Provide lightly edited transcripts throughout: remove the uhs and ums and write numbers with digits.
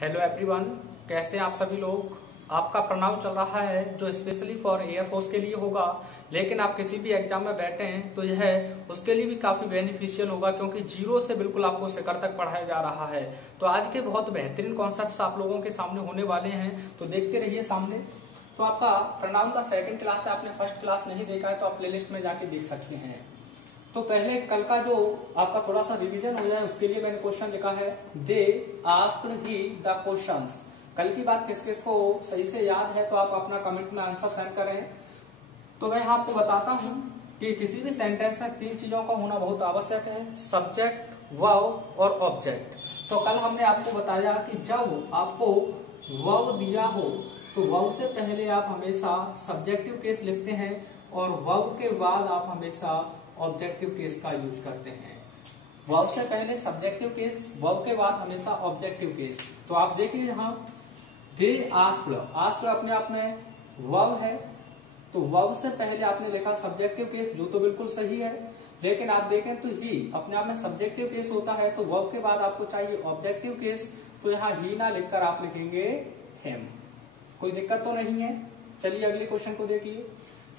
Hello everyone, कैसे हैं आप सभी लोग। आपका प्रोनाउन चल रहा है जो स्पेशली फॉर एयरफोर्स के लिए होगा, लेकिन आप किसी भी एग्जाम में बैठे हैं तो यह उसके लिए भी काफी बेनिफिशियल होगा, क्योंकि जीरो से बिल्कुल आपको शिखर तक पढ़ाया जा रहा है। तो आज के बहुत बेहतरीन कॉन्सेप्ट्स आप लोगों के सामने होने वाले हैं, तो देखते रहिए सामने। तो आपका प्रोनाउन का सेकंड क्लास है, आपने फर्स्ट क्लास नहीं देखा है तो आप प्लेलिस्ट में जाके देख सकते हैं। तो पहले कल का जो आपका थोड़ा सा रिवीजन हो जाए उसके लिए मैंने क्वेश्चन लिखा है, they asked he the questions. कल की बात किस किस को सही से याद है तो आप अपना कमेंट में आंसर सेंड करें। तो मैं आपको बताता हूं कि किसी भी सेंटेंस में तीन चीजों का होना बहुत आवश्यक है, सब्जेक्ट, वर्ब और ऑब्जेक्ट। तो कल हमने आपको बताया कि जब आपको वर्ब दिया हो तो वर्ब से पहले आप हमेशा सब्जेक्टिव केस लिखते हैं और वर्ब के बाद आप हमेशा ऑब्जेक्टिव केस का यूज करते हैं। वर्ब से पहले सब्जेक्टिव केस, वर्ब के बाद हमेशा ऑब्जेक्टिव केस। तो आप देखिए यहाँ दे आस्क्ड, आस्क्ड अपने आप में वर्ब है, तो वर्ब से पहले आपने लिखा सब्जेक्टिव केस, जो तो बिल्कुल सही है। लेकिन आप देखें तो ही अपने आप में सब्जेक्टिव केस होता है, तो वर्ब के बाद आपको चाहिए ऑब्जेक्टिव केस। तो यहाँ ही ना लिखकर आप लिखेंगे हिम। कोई दिक्कत तो नहीं है। चलिए अगले क्वेश्चन को देखिए।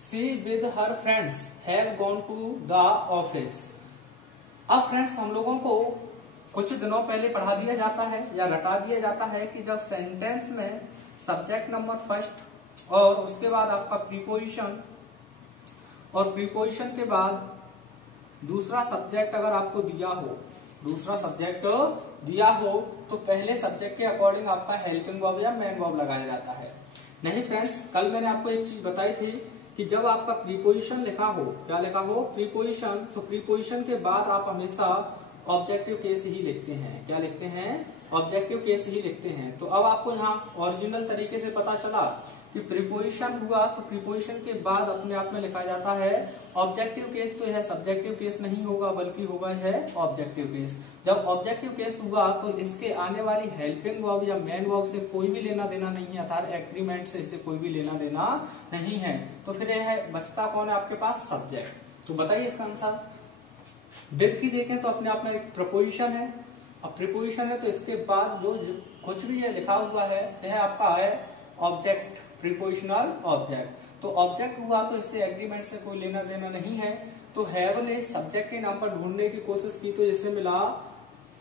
She with her friends have gone to the office। अब फ्रेंड्स हम लोगों को कुछ दिनों पहले पढ़ा दिया जाता है या रटा दिया जाता है कि जब सेंटेंस में सब्जेक्ट नंबर फर्स्ट और उसके बाद आपका प्रीपोजिशन और प्रीपोजिशन के बाद दूसरा सब्जेक्ट अगर आपको दिया हो, दूसरा सब्जेक्ट दिया हो तो पहले सब्जेक्ट के अकॉर्डिंग आपका हेल्पिंग वर्ब या मेन वर्ब लगाया जाता है। नहीं फ्रेंड्स, कल मैंने आपको एक चीज बताई थी कि जब आपका प्रीपोजिशन लिखा हो, क्या लिखा हो, प्रीपोजिशन, तो प्रीपोजिशन के बाद आप हमेशा ऑब्जेक्टिव केस ही लिखते हैं। क्या लिखते हैं? ऑब्जेक्टिव केस ही लिखते हैं। तो अब आपको यहाँ ओरिजिनल तरीके से पता चला कि प्रीपोजिशन हुआ तो प्रीपोजिशन के बाद अपने आप में लिखा जाता है ऑब्जेक्टिव केस। तो यह सब्जेक्टिव केस नहीं होगा बल्कि होगा यह ऑब्जेक्टिव केस। जब ऑब्जेक्टिव केस हुआ तो इसके आने वाली हेल्पिंग वर्ब या मेन वर्ब से कोई भी लेना देना नहीं है, अर्थात एग्रीमेंट से इसे कोई भी लेना देना नहीं है। तो फिर यह बचता कौन है आपके पास? सब्जेक्ट। तो बताइए इसका आंसर। विद की देखें तो अपने आप में एक प्रपोजिशन है। अब प्रीपोजिशन है तो इसके बाद जो कुछ भी ये लिखा हुआ है यह आपका है ऑब्जेक्ट, प्रीपोजिशनल ऑब्जेक्ट। तो ऑब्जेक्ट हुआ तो इससे एग्रीमेंट से कोई लेना देना नहीं है। तो हैव ने सब्जेक्ट के नाम पर ढूंढने की कोशिश की तो इसे मिला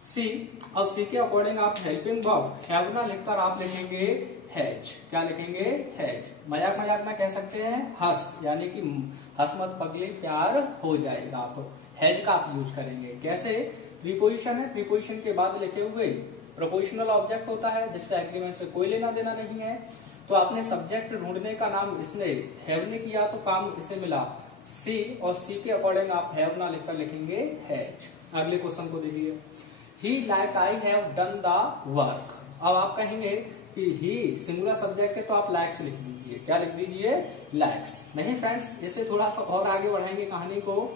सी। अब सी के अकॉर्डिंग आप हेल्पिंग वर्ब हैव ना लिखकर आप लिखेंगे हैज। क्या लिखेंगे? हैज। मजाक मजाक में कह सकते हैं हंस, यानी कि हंस मत पगली प्यार हो जाएगा, तो हैज का आप यूज करेंगे। कैसे? प्रीपोजिशन है, प्रीपोजिशन के बाद लिखे हुए प्रपोजिशनल ऑब्जेक्ट होता है जिसका एग्रीमेंट से कोई लेना देना नहीं है। तो आपने सब्जेक्ट ढूंढने का नाम इसने हैव ने किया तो काम इसे मिला सी, और सी के अकॉर्डिंग आप हैव ना लिखकर लिखेंगे हैज। अगले क्वेश्चन को देखिए। He like I have done the work. अब आप कहेंगे कि ही सिंगुलर सब्जेक्ट है तो आप लाइक्स लिख दीजिए। क्या लिख दीजिए? लाइक्स। नहीं फ्रेंड्स, इसे थोड़ा सा और आगे बढ़ाएंगे कहानी को।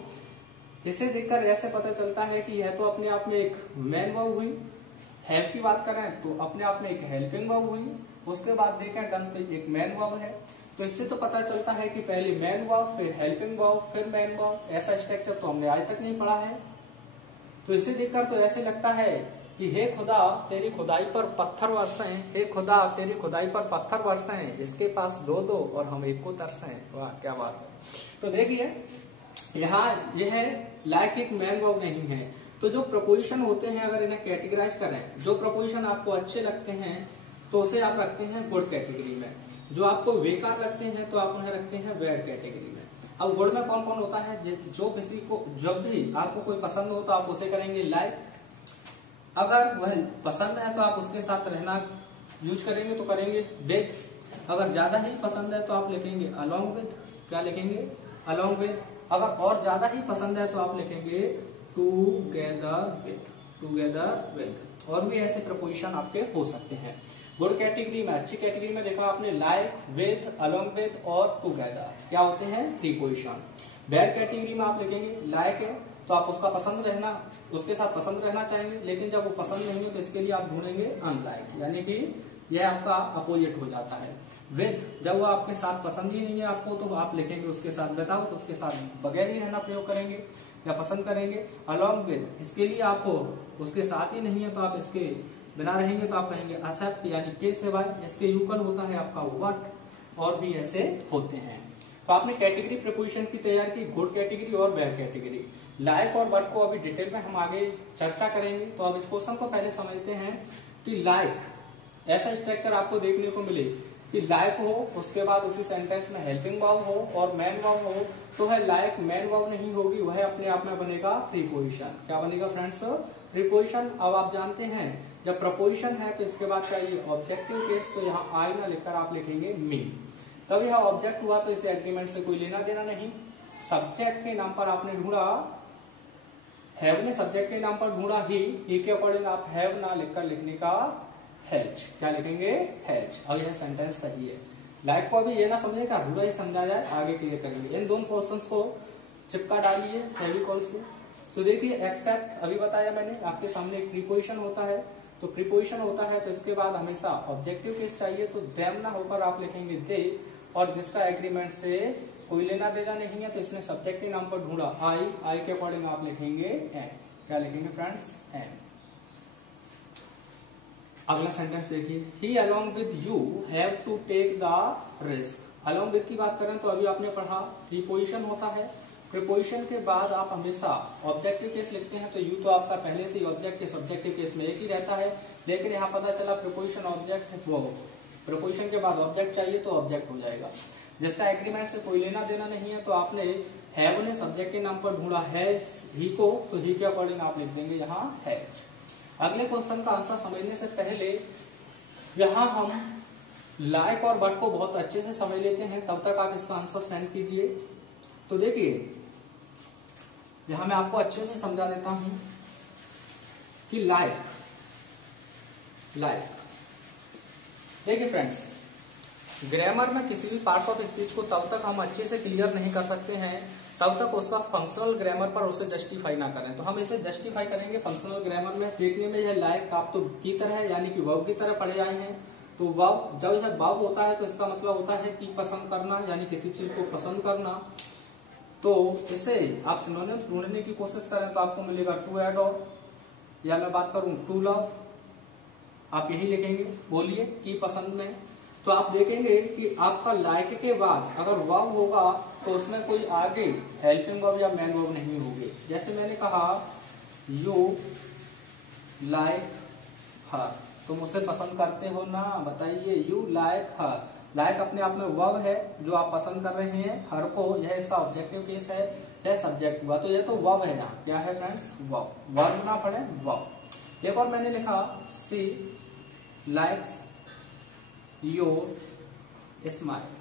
इसे देखकर ऐसे पता चलता है कि यह तो अपने आप में एक मेन वर्ब हुई, हैव की बात करें तो अपने आप में एक हेल्पिंग वर्ब हुई, उसके बाद देखें डन तो एक मेन वर्ब है। तो इससे तो पता चलता है कि पहले मेन वर्ब, फिर हेल्पिंग वर्ब, फिर मेन वर्ब। ऐसा स्ट्रक्चर तो हमने आज तक नहीं पढ़ा है। तो इसे देखकर तो ऐसे लगता है कि हे खुदा तेरी खुदाई पर पत्थर बरसें, हे खुदा तेरी खुदाई पर पत्थर बरसें, इसके पास दो दो और हम एक को तरसें। वाह क्या बात है। तो देखिए यहाँ यह लाइक एक मेन वर्ब नहीं है। तो जो प्रपोजिशन होते हैं अगर इन्हें कैटेगराइज करें, जो प्रपोजिशन आपको अच्छे लगते हैं तो उसे आप रखते हैं गुड कैटेगरी में, जो आपको बेकार लगते हैं तो आप उन्हें रखते हैं बैड कैटेगरी में। अब गुड में कौन कौन होता है? जो किसी को जब भी आपको कोई पसंद हो तो आप उसे करेंगे लाइक, अगर वह पसंद है तो आप उसके साथ रहना यूज करेंगे तो करेंगे विद, अगर ज्यादा ही पसंद है तो आप लिखेंगे अलोंग विद। क्या लिखेंगे? Along with. अगर और ज्यादा ही पसंद है तो आप लिखेंगे टूगेदर विद, टूगेदर विद। और भी ऐसे प्रपोजिशन आपके हो सकते हैं। गुड कैटेगरी में, अच्छी कैटेगरी में देखा आपने लाइक, विद, अलोंग विद और टूगेदर क्या होते हैं? प्रीपोजिशन। बैड कैटेगरी में आप लिखेंगे लाइक है तो आप उसका पसंद रहना, उसके साथ पसंद रहना चाहेंगे, लेकिन जब वो पसंद नहीं है तो इसके लिए आप ढूंढेंगे अनलाइक, यानी कि यह आपका अपोजिट हो जाता है। विद, जब वो आपके साथ पसंद ही नहीं है आपको तो आप लिखेंगे उसके साथ विदाउट, उसके साथ बगैर ही रहना प्रयोग करेंगे या पसंद करेंगे। अलोंग विद, इसके लिए आप उसके साथ ही नहीं है तो आप इसके बिना रहेंगे तो आप कहेंगे एक्सेप्ट यानी के सिवाय। इसके यूकल होता है आपका व्हाट और भी ऐसे होते हैं। तो आपने कैटेगरी प्रीपोजिशन की तैयार की, गुड कैटेगरी और बैड कैटेगरी। लाइक और बट को अभी डिटेल में हम आगे चर्चा करेंगे। तो अब इस क्वेश्चन को पहले समझते हैं कि लाइक ऐसा स्ट्रक्चर आपको देखने को मिले कि लाइक हो, उसके बाद उसी सेंटेंस में हेल्पिंग वर्ब हो और मैन वर्ब हो, तो है लाइक मैन वर्ब नहीं होगी, वह अपने आप में बनेगा प्रीपोजिशन। क्या बनेगा फ्रेंड्स? प्रीपोजिशन। अब आप जानते हैं जब प्रपोजिशन है तो इसके बाद चाहिए ऑब्जेक्टिव केस, तो यहाँ आई ना लिखकर आप लिखेंगे मी। तब यह ऑब्जेक्ट हुआ तो इसे एग्रीमेंट से कोई लेना देना नहीं। सब्जेक्ट के नाम पर आपने ढूंढा, हैव ने सब्जेक्ट के नाम पर ढूंढा ही के अकॉर्डिंग आप हैव ना लिखकर लिखने का हैज। क्या लिखेंगे? हैज। और यह सेंटेंस सही है। लाइक को अभी ये ना समझे का पूरा ही समझा जाए, आगे क्लियर करेंगे। इन दोनों पोर्शंस को चिपका डालिए फेविकॉल से। तो देखिए एक्सेप्ट अभी बताया मैंने, आपके सामने एक प्रीपोजिशन होता है, तो प्रीपोजिशन होता है तो इसके बाद हमेशा ऑब्जेक्टिव केस चाहिए, तो देम ना होकर आप लिखेंगे दे, और जिसका एग्रीमेंट से कोई लेना देना नहीं है तो इसने सब्जेक्ट के नाम पर ढूंढा आई के अकॉर्डिंग आप लिखेंगे एम। क्या लिखेंगे फ्रेंड्स? एम। अगला सेंटेंस देखिए, he along with you have to take the risk. Along with की बात करें तो अभी आपने पढ़ा प्रीपोजिशन होता है, प्रीपोजिशन के बाद आप हमेशा ऑब्जेक्टिव केस लिखते हैं, तो यू तो आपका पहले से ही ऑब्जेक्ट के सब्जेक्टिव केस में एक ही रहता है, लेकिन यहाँ पता चला प्रीपोजिशन ऑब्जेक्ट वो प्रीपोजिशन के बाद ऑब्जेक्ट चाहिए तो ऑब्जेक्ट हो जाएगा। जिसका एग्रीमेंट से कोई लेना देना नहीं है तो आपने हैव ने सब्जेक्ट के नाम पर ढूंढा है ही को, तो ही के अकॉर्डिंग आप लिख देंगे यहाँ हैज। अगले क्वेश्चन का आंसर समझने से पहले यहां हम लाइक और बट को बहुत अच्छे से समझ लेते हैं, तब तक आप इसका आंसर सेंड कीजिए। तो देखिए यहां मैं आपको अच्छे से समझा देता हूं कि लाइक देखिए फ्रेंड्स, ग्रामर में किसी भी पार्ट्स ऑफ स्पीच को तब तक हम अच्छे से क्लियर नहीं कर सकते हैं तब तक उसका फंक्शनल ग्रामर पर उसे जस्टिफाई ना करें। तो हम इसे जस्टिफाई करेंगे फंक्शनल ग्रामर में। देखने में यह लाइक आप तो की तरह यानी कि वर्ब की तरह पढ़े आए हैं, तो वर्ब जब यह वर्ब होता है तो इसका मतलब होता है कि पसंद करना, यानी किसी चीज को पसंद करना। तो इसे आप सिनोनिम्स ढूंढने की कोशिश करें तो आपको मिलेगा टू एडोर, या मैं बात करूं टू लव, आप यही लिखेंगे। बोलिए की पसंद में, तो आप देखेंगे कि आपका लाइक के बाद अगर वर्ब होगा तो उसमें कोई आगे हेल्पिंग वर्ब या मैन वर्ब नहीं होगी। जैसे मैंने कहा यू लाइक हर, तुम उसे पसंद करते हो ना, बताइए। यू लाइक हर, लाइक अपने आप में वर्ब है जो आप पसंद कर रहे हैं, हर को, यह इसका ऑब्जेक्टिव केस है, यह सब्जेक्ट हुआ, तो यह तो वर्ब है। यहाँ क्या है फ्रेंड्स? वर्ब। वर्ब ना पढ़े वर्ब। एक और मैंने लिखा सी लाइक्स योर स्माइल।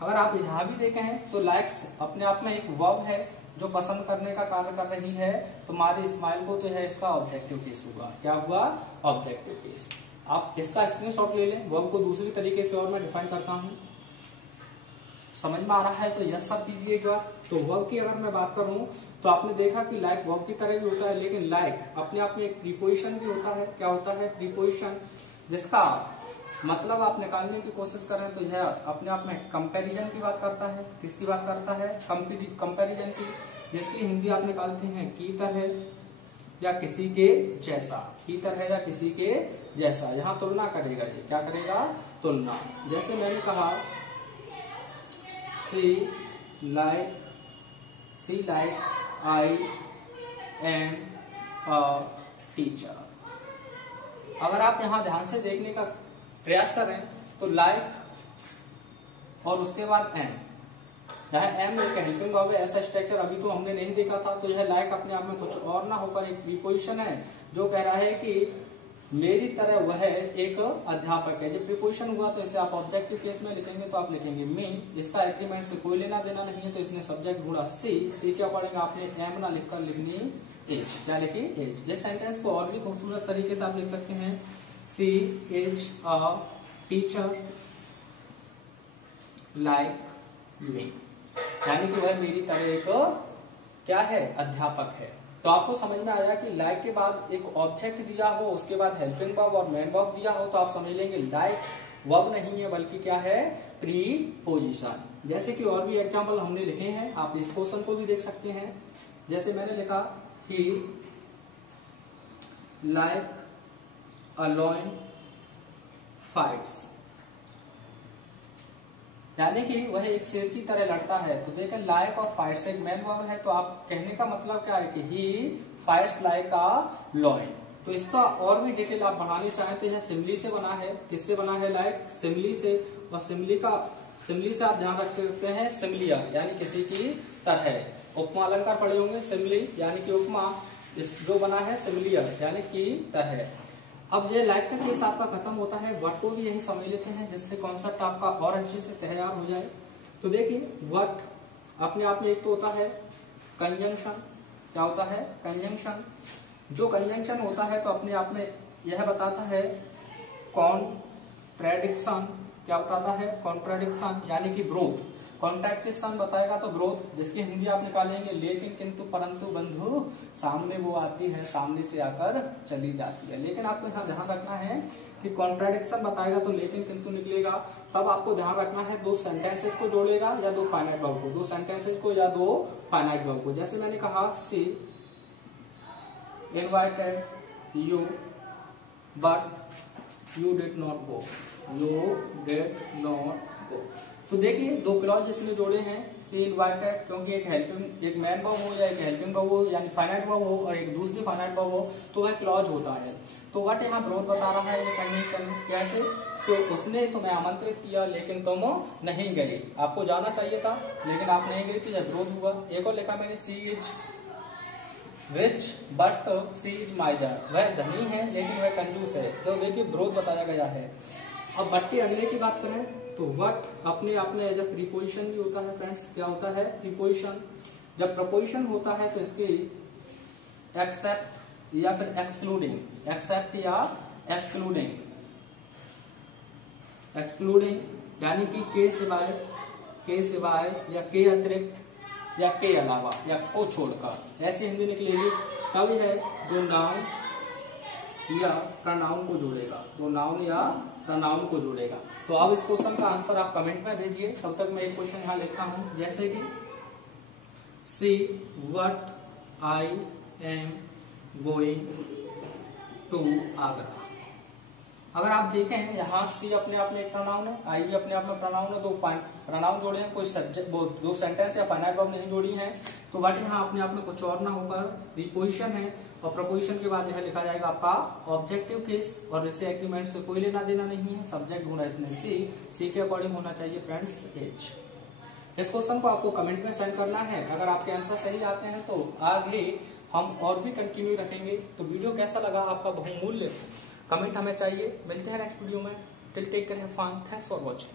अगर आप यहां भी देखें हैं तो लाइक्स अपने आप में एक वर्ब है जो पसंद करने का कार्य कर रही है, तुम्हारी स्माइल को, तो है इसका ऑब्जेक्टिव केस हुआ। क्या हुआ? Objective case. आप इसका स्क्रीनशॉट ले लें। वर्ब को दूसरी तरीके से और मैं डिफाइन करता हूं, समझ में आ रहा है तो यस सब कीजिएगा। तो वर्ब की अगर मैं बात करूं तो आपने देखा कि लाइक वर्ब की तरह भी होता है, लेकिन लाइक अपने आप में एक प्रीपोजिशन भी होता है। क्या होता है? प्रीपोजिशन, जिसका मतलब आप निकालने की कोशिश करें तो यह अपने आप में कंपैरिजन की बात करता है। किसकी बात करता है? कंपैरिजन की, जिसकी हिंदी आप निकालते हैं की तरह या किसी के जैसा। की तरह या किसी के जैसा, यहाँ तुलना करेगा। ये क्या करेगा? तुलना। जैसे मैंने कहा she like I am a teacher. अगर आप यहाँ ध्यान से देखने का प्रयास करें तो लाइक और उसके बाद एम, यहाँ एम एक हेल्पिंग वर्ब है। ऐसा स्ट्रक्चर अभी तो हमने नहीं देखा था। तो यह लाइक अपने आप में कुछ और ना होकर एक प्रीपोजिशन है जो कह रहा है कि मेरी तरह वह एक अध्यापक है। जब प्रीपोजिशन हुआ तो इसे आप ऑब्जेक्टिव केस में लिखेंगे तो आप लिखेंगे मी। इसका एग्रीमेंट से कोई लेना देना नहीं है तो इसने सब्जेक्ट ढूंढा सी के अकॉर्डिंग आपने एम ना लिखकर लिखनी एज। क्या लिखी? एज। इस सेंटेंस को और भी खूबसूरत तरीके से आप लिख सकते हैं, she is a teacher like me, यानी कि वह मेरी तरह एक क्या है? अध्यापक है। तो आपको समझ में आया कि लाइक के बाद एक ऑब्जेक्ट दिया हो, उसके बाद हेल्पिंग वर्ब और मैन वर्ब दिया हो, तो आप समझ लेंगे लाइक वर्ब नहीं है बल्कि क्या है? प्रीपोजिशन। जैसे कि और भी एग्जाम्पल हमने लिखे हैं, आप इस क्वेश्चन को भी देख सकते हैं। जैसे मैंने लिखा ही लाइक अ लॉयन फाइट्स, यानी कि वह एक शेर की तरह लड़ता है। तो देखें लाइक और फाइट्स एक मेन वर्ब है, तो आप कहने का मतलब क्या है कि ही फाइट्स लाइक अ लॉयन। तो इसका और भी डिटेल आप बढ़ानी चाहें तो यह सिमली से बना है। किससे बना है? लाइक सिमली से। और सिमली से आप ध्यान रख सकते हैं सिमिलियर, यानी किसी की तरह। उपमा अलंकार पढ़े होंगे, सिमली यानी कि उपमा, जो बना है सिमिलियर यानी कि तरह। अब ये लाइक का केस आपका खत्म होता है, वट को भी यही समझ लेते हैं जिससे कॉन्सेप्ट आपका और अच्छे से तैयार हो जाए। तो देखिए वट अपने आप में एक तो होता है कंजंक्शन। क्या होता है? कंजंक्शन। जो कंजंक्शन होता है तो अपने आप में यह बताता है कॉन्ट्रैडिक्शन। क्या बताता है? कॉन्ट्रैडिक्शन यानी कि विरोध। कॉन्ट्रैडिक्शन बताएगा तो विरोध, जिसकी हिंदी आप निकालेंगे लेकिन किंतु परंतु बंधु, सामने वो आती है सामने से आकर चली जाती है। लेकिन आपको यहाँ ध्यान रखना है कि कॉन्ट्रैडिक्शन बताएगा तो लेकिन किंतु निकलेगा। तब आपको ध्यान रखना है दो सेंटेंसेस को जोड़ेगा या दो फाइनाइट वर्ब को, दो सेंटेंसेस को या दो फाइनाइट वर्ब को। जैसे मैंने कहा she invited you but you did not go, you did not go. तो देखिए दो क्लॉज इसमें जोड़े हैं, सी इनवाइटेड, क्योंकि एक हेल्पिंग, एक मैन वर्ब हो या एक हेल्पिंग वर्ब हो यानी फाइनाइट वर्ब हो और एक दूसरी फाइनाइट वर्ब हो तो वह क्लॉज होता है। तो व्हाट यहाँ विरोध बता रहा है ये कंडीशन। कैसे? तो उसने तुम्हें आमंत्रित किया लेकिन तुम नहीं गए, आपको जाना चाहिए था लेकिन आप नहीं गए, तो यह विरोध हुआ। एक और लिखा मैंने she is rich but she is miser, वह धनी है लेकिन वह कंजूस है। तो देखिए विरोध बताया गया है। अब बट के अगले की बात करें तो वट अपने आप में एज अ प्रीपोजिशन भी होता है फ्रेंड्स। क्या होता है? प्रीपोजिशन। जब प्रपोजिशन होता है तो इसकी एक्सेप्ट या फिर एक्सक्लूडिंग, एक्सेप्ट या एक्सक्लूडिंग, एक्सक्लूडिंग यानी कि के सिवाय या के अतिरिक्त या के अलावा या को छोड़कर, ऐसी हिंदी निकलेगी। तब है दो नाउन या प्रनाउन को जोड़ेगा, दो नाउन या प्रनाउन को जोड़ेगा। तो अब इस क्वेश्चन का आंसर आप कमेंट में भेजिए, तब तक मैं एक क्वेश्चन यहाँ लिखता हूं। जैसे कि see what I am going to Agra. अगर आप देखें यहाँ सी अपने आप में एक प्रोनाउन है, आई भी अपने आप में प्रोनाउन है, दो प्रोनाउन जोड़े हैं, कोई सब्जेक्ट, दो सेंटेंस या फाइनाइट वर्ब नहीं जोड़ी है। तो व्हाट यहाँ अपने आप में कुछ और ना होकर प्रीपोजिशन है, और प्रपोजिशन के बाद यह लिखा जाएगा आपका ऑब्जेक्टिव केस, और इसे एग्रीमेंट से कोई लेना देना नहीं है। सब्जेक्ट होना इसमें सी के अकॉर्डिंग होना चाहिए फ्रेंड्स एज। इस क्वेश्चन को आपको कमेंट में सेंड करना है। अगर आपके आंसर सही आते हैं तो आगे हम और भी कंटिन्यू रखेंगे। तो वीडियो कैसा लगा आपका बहुमूल्य कमेंट हमें चाहिए। मिलते हैं नेक्स्ट वीडियो में। Till take care, have fun, thanks for watching.